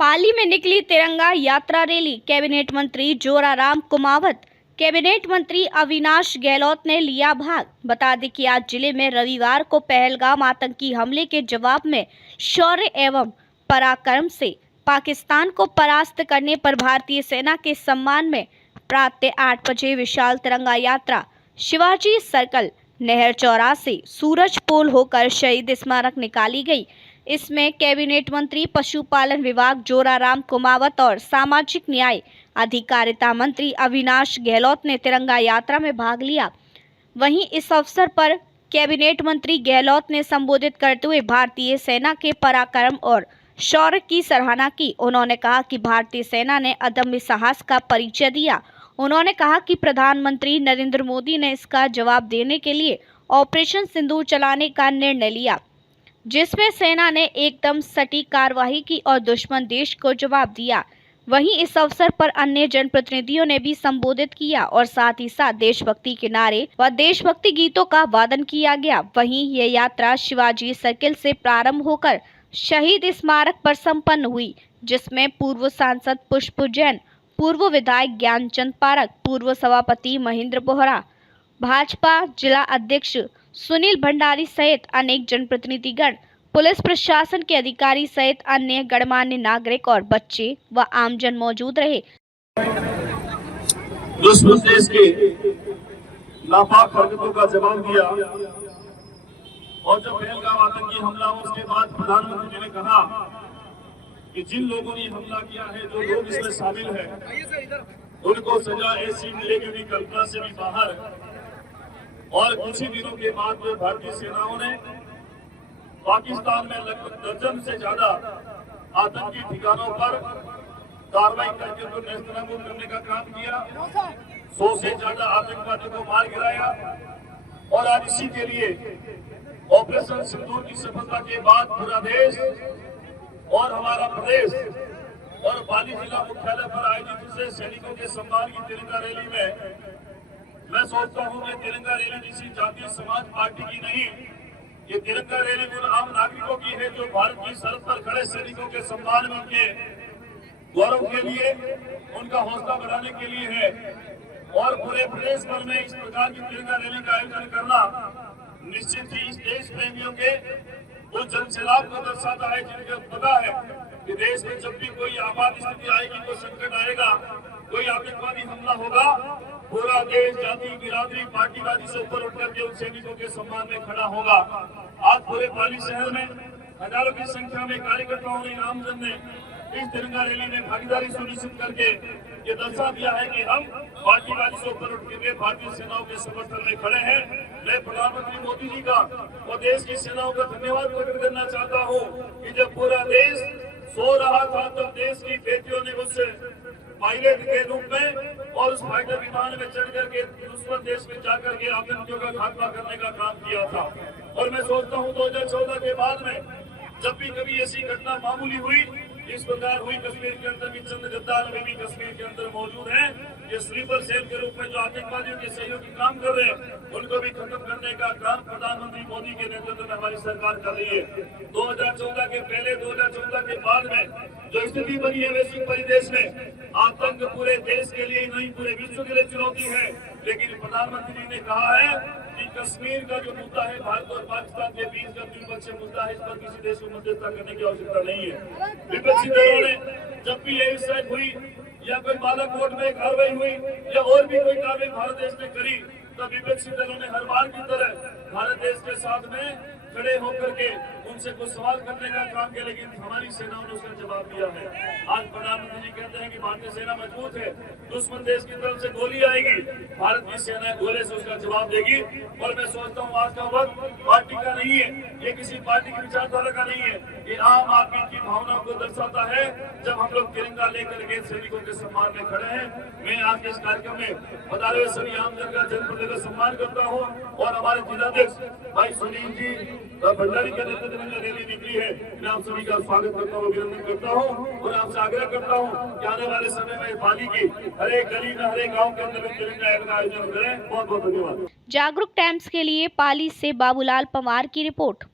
पाली में निकली तिरंगा यात्रा रैली। कैबिनेट मंत्री जोराराम कुमावत, कैबिनेट मंत्री अविनाश गहलोत ने लिया भाग। बता दें कि आज जिले में रविवार को पहलगाम आतंकी हमले के जवाब में शौर्य एवं पराक्रम से पाकिस्तान को परास्त करने पर भारतीय सेना के सम्मान में प्रातः 8 बजे विशाल तिरंगा यात्रा शिवाजी सर्कल, नहर चौराहे, सूरज पोल होकर शहीद स्मारक निकाली गई। इसमें कैबिनेट मंत्री पशुपालन विभाग जोराराम कुमावत और सामाजिक न्याय अधिकारिता मंत्री अविनाश गहलोत ने तिरंगा यात्रा में भाग लिया। वहीं इस अवसर पर कैबिनेट मंत्री गहलोत ने संबोधित करते हुए भारतीय सेना के पराक्रम और शौर्य की सराहना की। उन्होंने कहा कि भारतीय सेना ने अदम्य साहस का परिचय दिया। उन्होंने कहा कि प्रधानमंत्री नरेंद्र मोदी ने इसका जवाब देने के लिए ऑपरेशन सिंदूर चलाने का निर्णय लिया, जिसमें सेना ने एकदम सटीक कार्रवाई की और दुश्मन देश को जवाब दिया। वहीं इस अवसर पर अन्य जनप्रतिनिधियों ने भी संबोधित किया और साथ ही साथ देशभक्ति के नारे व देशभक्ति गीतों का वादन किया गया। वहीं यह यात्रा शिवाजी सर्किल से प्रारंभ होकर शहीद स्मारक पर संपन्न हुई, जिसमें पूर्व सांसद पुष्प जैन, पूर्व विधायक ज्ञानचंद पारक, पूर्व सभापति महेंद्र बोहरा, भाजपा जिला अध्यक्ष सुनील भंडारी सहित अनेक जनप्रतिनिधिगण, पुलिस प्रशासन के अधिकारी सहित अन्य गणमान्य नागरिक और बच्चे व आमजन मौजूद रहे। दुश्मन देश के नापाक हरकतों का जवाब दिया और जब पहलगाम आतंकी हमला हुआ उसके बाद प्रधानमंत्री जी ने कहा कि जिन लोगों ने हमला किया है, जो लोग इसमें शामिल हैं, उनको सजा ऐसी मिलेगी भी कल्पना से भी बाहर। और कुछ ही दिनों के बाद में भारतीय सेनाओं ने पाकिस्तान में लगभग दर्जन से ज्यादा आतंकी ठिकानों पर कार्रवाई करके उनको नेस्तनाबूद करने का काम किया। 100 से ज्यादा आतंकवादियों को मार गिराया। और आज इसी के लिए ऑपरेशन सिंदूर की सफलता के बाद पूरा देश और हमारा प्रदेश और पाली जिला मुख्यालय पर आयोजित सैनिकों के सम्मान की तिरंगा रैली में मैं सोचता हूं कि तिरंगा रैली किसी जातीय समाज पार्टी की नहीं, ये तिरंगा रैली उन आम नागरिकों की है जो भारत की सरहद पर खड़े सैनिकों के सम्मान में, उनके गौरव के लिए, उनका हौसला बढ़ाने के लिए है। और पूरे प्रदेश भर में इस प्रकार की तिरंगा रैली का आयोजन करना निश्चित ही इस देश प्रेमियों के उस जनसैलाब को दर्शाता है जिनको पता है कि देश में जब भी कोई आपात स्थिति आएगी, कोई संकट आएगा, कोई आतंकवादी हमला होगा, पूरा देश जाति बिरादरी पार्टीवादी से ऊपर उठकर के उन सैनिकों के सम्मान में खड़ा होगा। आज पूरे पाली शहर में हजारों की संख्या में कार्यकर्ताओं ने, आमजन ने इस तिरंगा रैली में भागीदारी सुनिश्चित करके ये दर्शा दिया है कि हम पार्टीवादी से ऊपर उठ के भारतीय सेनाओं के समर्थन में खड़े हैं। मैं प्रधानमंत्री मोदी जी का और देश की सेनाओं का धन्यवाद प्रकट करना चाहता हूँ कि जब पूरा देश सो रहा था तब देश की बेटियों ने मुझसे पायलट के रूप में और उस फाइटर विमान में चढ़ करके दुश्मन देश में जाकर के आतंकियों का खात्मा करने का काम किया था। और मैं सोचता हूँ 2014 के बाद में जब भी कभी ऐसी घटना मामूली हुई, इस प्रकार हुई कश्मीर के अंदर भी, चंद गद्दार अभी भी कश्मीर के अंदर मौजूद हैं। ये स्लीपर सेल के रूप में जो आतंकवादियों के सहयोगी काम कर रहे हैं, उनको भी खत्म करने का काम प्रधानमंत्री मोदी के नेतृत्व में हमारी सरकार कर रही है। 2014 के पहले, 2014 के बाद में जो स्थिति बनी है, वैश्विक परिदेश में आतंक पूरे देश के लिए नहीं, पूरे विश्व के लिए चुनौती है। लेकिन प्रधानमंत्री जी ने कहा है कि कश्मीर का जो मुद्दा है, भारत और पाकिस्तान के बीच का द्विपक्षीय मुद्दा है, इस पर किसी देश को मध्यस्थता करने की आवश्यकता नहीं है। विपक्षी दलों ने जब भी एयर स्ट्राइक हुई या कोई बालाकोट में कार्रवाई हुई या और भी कोई कार्रवाई भारत देश ने करी, तब विपक्षी दलों ने हर बार की तरह भारत देश के साथ में खड़े होकर के उनसे कुछ सवाल करने का काम किया, लेकिन हमारी सेनाओं ने उसका जवाब दिया है। आज प्रधानमंत्री जी कहते हैं कि भारतीय सेना मजबूत है, दुश्मन देश की तरफ से गोली आएगी, भारत की सेना गोले से उसका जवाब देगी। और मैं सोचता हूँ आज का वक्त पार्टी का नहीं है, ये किसी पार्टी की विचारधारा का नहीं है, ये आम आदमी की भावनाओं को दर्शाता है। जब हम लोग तिरंगा लेकर के सैनिकों के सम्मान में खड़े हैं, मैं आज के इस कार्यक्रम में बता रहे सभी आमजन का जनप्रतिनिधि का सम्मान करता हूँ और हमारे जिलाध्यक्ष भाई सुनील जी भंडारी के नेतृत्व में रैली निकली है, मैं आप सभी का स्वागत करता हूँ, अभिनंदन करता हूँ और आपसे आग्रह करता हूँ कि आने वाले समय में पाली की हर एक गली में, हर एक गाँव के अंदर तिरंगा का आयोजन करें। बहुत बहुत धन्यवाद। जागरूक टाइम्स के लिए पाली से बाबूलाल पवार की रिपोर्ट।